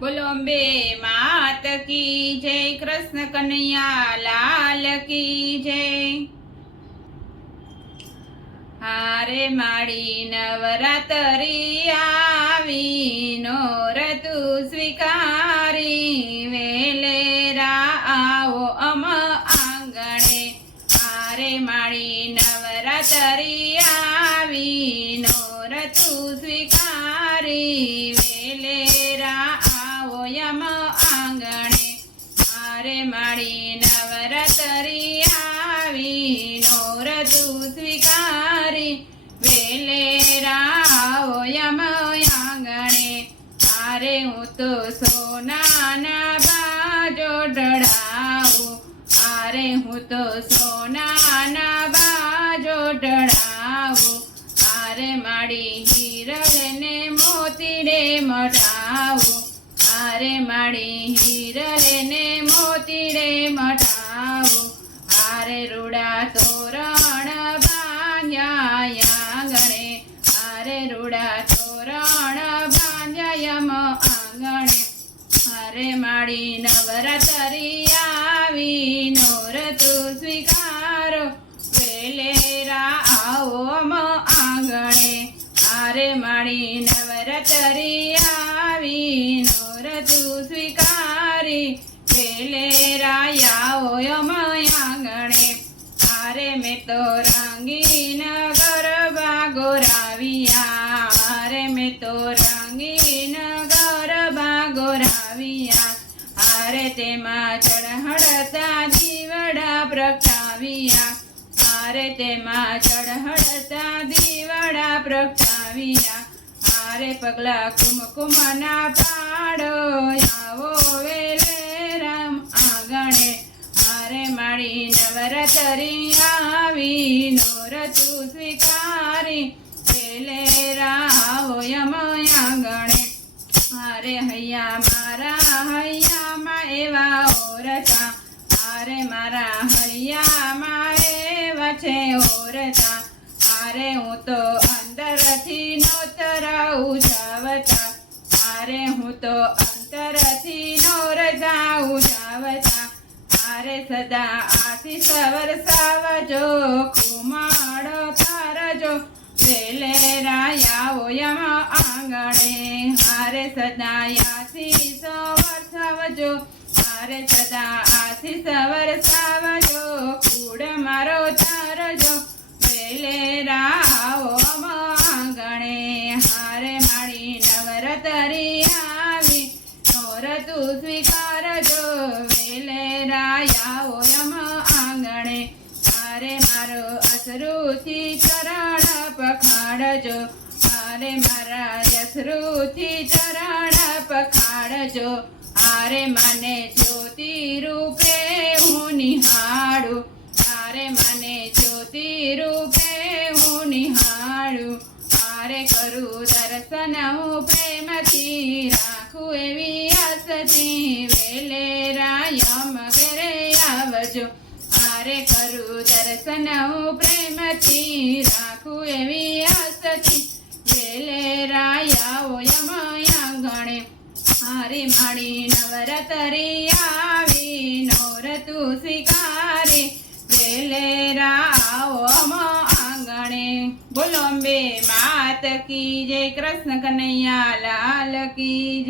બોલો અંબે માત કી જય, કૃષ્ણ કનૈયા, લાલ કી જય. હારે માળી નવરાતરી આવી નોરતુ સ્વીકારી વેલેરા આવો અમ આંગણે. હારે માડી નવરાતરી આવી નોરતુ સ્વીકારી મારે હું તો સોનાના બાજો ડળાવું. મારે હું તો સોનાના બાજો ડળાવું. મારે માડી હિરલને મોતીડે મટાવું મારે માડી હિરલને મોતીડે મટાવું મારે રૂડા તોરણ આંગણે મારે માળી નવરાતરી આવી નોર તું સ્વીકારો. વેલેરા આવો મ આંગણે મારે માળી નવરાતરી આવી નોર તું સ્વીકારી. વેલેરા આવો મ આંગણે મારે મેં તો રંગીન ગરબા ગોરાવિયા. મારે મેં તો ગોરાવિયા હારે તેમાં ચઢહડતા દીવડા પ્રગટાવ્યા. હારે તેમાં ચઢહડતા દીવડા પ્રગટાવ્યા. હારે પગલા કુમકુમના પાડો હૈયા, મારા હૈયામાં એવા ઓરતા. આરે મારા હૈયામાં એવા છે ઓરતા. આરે હું તો અંદરથી નોતર જાવતા. આરે હું તો અંતરથી નોરતા જાવતા. આરે સદા આશીષ વરસાવજો કુમાડો મારે સદા આશીષ વરસાવજો કુડ મારો તારજો વેલે રાવો આંગણે હારે માડી નવરતરી આવી. નોર તું સ્વીકારજો, વેલે રાયાઓ યમ આંગણે. મારે મારો અસરુથી ચરણ પખાડજો. મારે મારા અસરુથી ચરણ પખાડજો આરે મને જ્યોતિ રૂપે હું નિહાળું. આરે મને જ્યોતિ રૂપે હું નિહાળું. આરે કરું દર્શન હું પ્રેમથી રાખું એવી આસથી. વેલે રાયમ ઘરે આવજો. આરે કરું દર્શન હું પ્રેમથી રાખું એવી આસથી. હારે માડી નવરતરી આવી નવર તું સ્વીકારે વેલે રાવો આંગણે. બોલો અંબે, માત કી કૃષ્ણ કનૈયા, લાલ કી